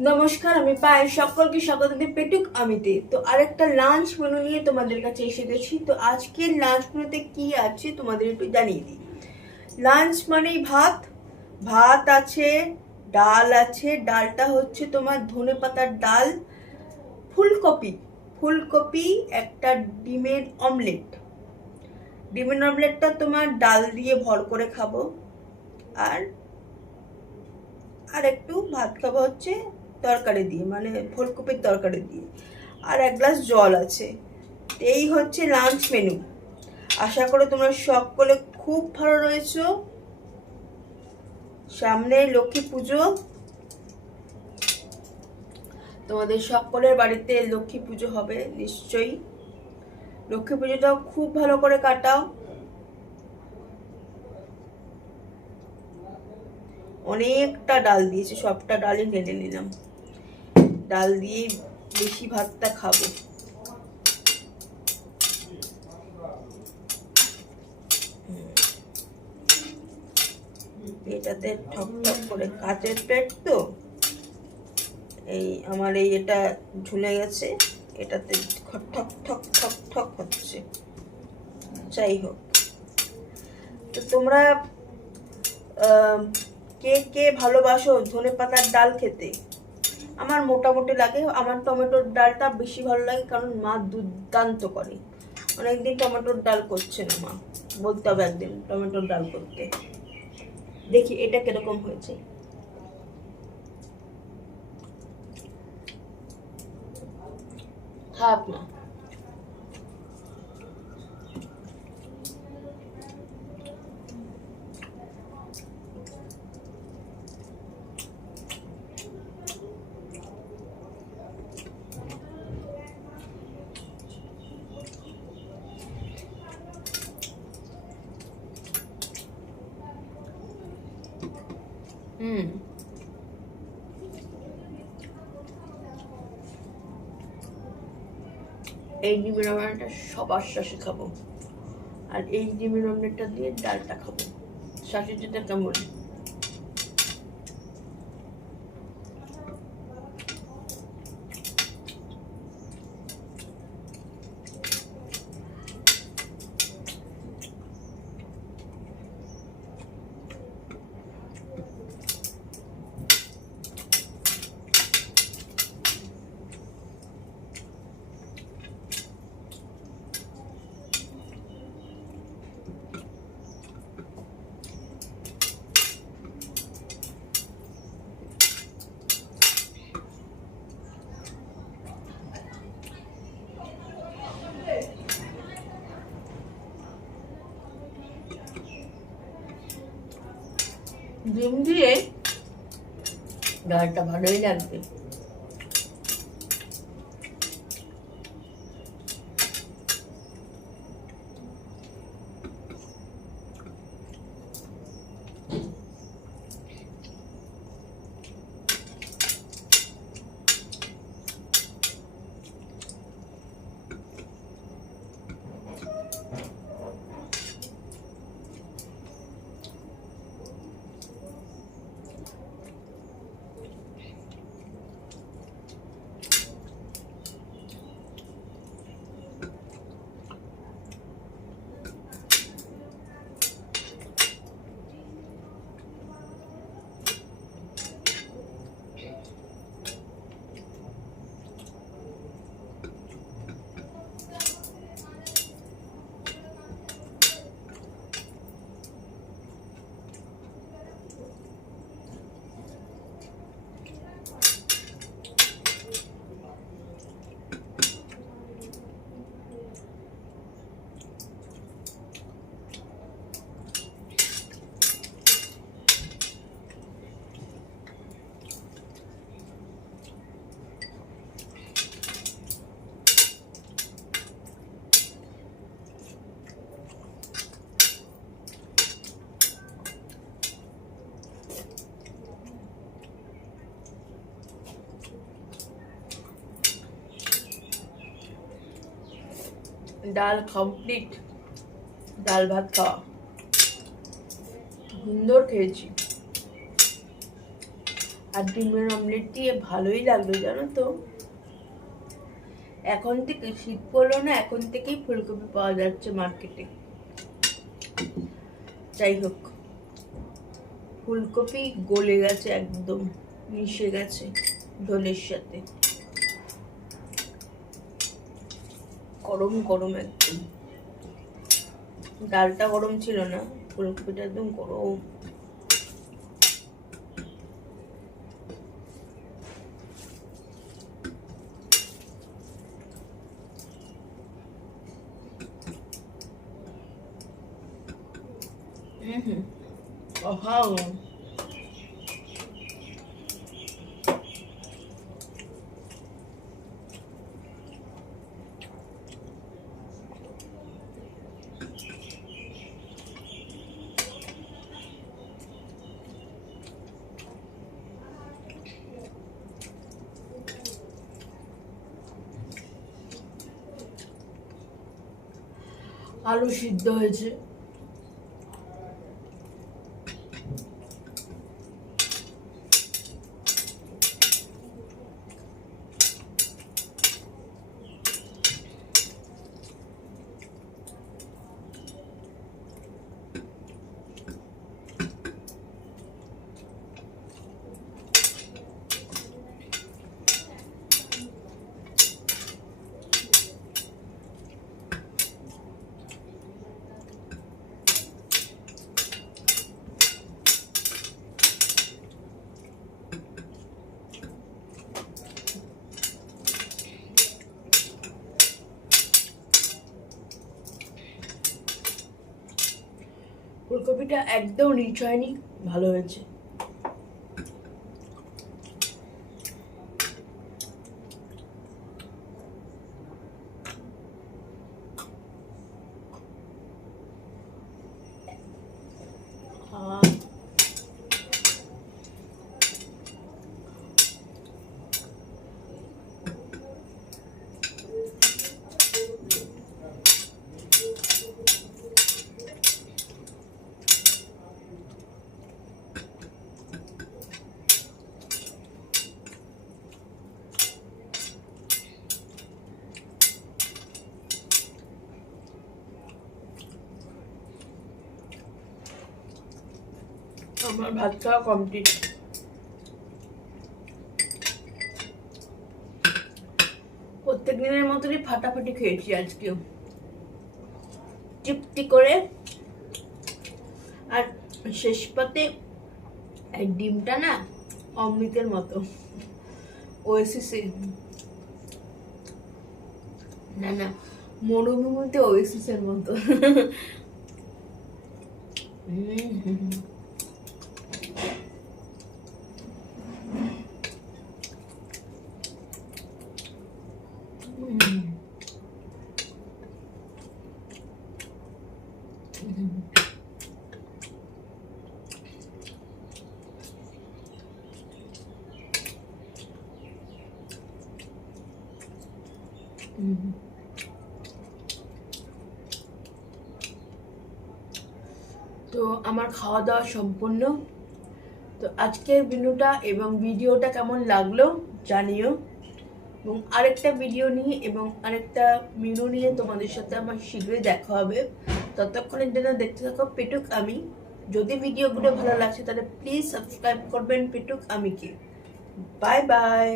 নমস্কার, আমি পাই সকলকে স্বাগত দিতে পেটুক আমিতে। তো আরেকটা লাঞ্চ মেনু নিয়ে তোমাদের কাছে এসে গেছি। তো আজকের লাঞ্চ মেনুতে কি আছে তোমাদের একটু জানিয়ে দিই। লাঞ্চ মানেই ভাত, ভাত আছে, ডাল আছে। ডালটা হচ্ছে তোমার ধনেপাতার ডাল, ফুলকপি, ফুলকপি, একটা ডিমের অমলেট। ডিমের অমলেটটা তোমার ডাল দিয়ে ভর করে খাবো। আর আর একটু ভাত খাবো হচ্ছে তরকারি দিয়ে, মানে ফুলকপির তরকারি দিয়ে। আর এক গ্লাস জল আছে। এই হচ্ছে লাঞ্চ মেনু। আশা করি তোমরা সকলে খুব ভালো রয়েছো। সামনে লক্ষ্মী পুজো, তোমাদের সকলের বাড়িতে লক্ষ্মী পুজো হবে নিশ্চয়ই। লক্ষ্মী পুজোটাও খুব ভালো করে কাটাও। অনেকটা ডাল দিয়েছে, সবটা ডালই ঢেলে নিলাম। ডাল দিয়ে বেশি ভাতটা খাবো। এটাতে ঠক ঠক করে, কাচের প্লেট তো, এই আমার এটা ঝুলে গেছে, এটাতে ঠক ঠক ঠক ঠক ঠক হচ্ছে। যাই হোক, তো তোমরা কে কে ভালোবাসো ধনেপাতার ডাল খেতে? আমার মোটামুটি লাগে। আমার টমেটোর ডালটা বেশি ভালো লাগে, কারণ মা দুর্দান্ত করে। অনেকদিন টমেটোর ডাল করছে না মা, বলতে হবে একদিন টমেটোর ডাল করতে। দেখি এটা কিরকম হয়েছে। খারাপ না। এই ডিমের অমলেটটা সবার শেষে খাবো। আর এই ডিমের অমলেটটা দিয়ে ডালটা খাবো। শাশুড়িটা কেমন? ডিম দিয়ে ডালটা ভালোই লাগবে। ডাল কমপ্লিট, ডাল ভাত খাওয়া সুন্দর খেয়েছি। আর ডিমের অমলেট দিয়ে ভালোই লাগলো জানো তো। এখন থেকে শীত পড়লো না, এখন থেকেই ফুলকপি পাওয়া যাচ্ছে মার্কেটে। যাই হোক, ফুলকপি গলে গেছে, একদম মিশে গেছে ঝোলের সাথে, গরম গরম একদম। ডালটা গরম ছিল না, ফুলকপিটা একদম গরম। Wow. আলু সিদ্ধ হয়েছে। ফুলকপিটা একদম রিচ হয়নি, ভালো হয়েছে। আমার ভাত খাওয়া কমপ্লিট। প্রত্যেক দিনের মতনই ফাটাফাটি খেয়েছি আজকেও, তৃপ্তি করে। আর শেষ পাতে এই ডিমটা না অমৃতের মতো, ওয়েসিসে না মরুভূমিতে ওয়েসিসের মতো। তো আমার খাওয়া দাওয়া সম্পূর্ণ। তো আজকের ভিডিওটা কেমন লাগলো জানিও, এবং আরেকটা ভিডিও নিয়ে এবং আরেকটা মেনু নিয়ে তোমাদের সাথে আমার শীঘ্রই দেখা হবে। ততক্ষণের জন্য দেখতে থাকো পেটুক আমি। যদি ভিডিওগুলো ভালো লাগছে তাহলে প্লিজ সাবস্ক্রাইব করবেন পেটুক আমিকে। Bye bye.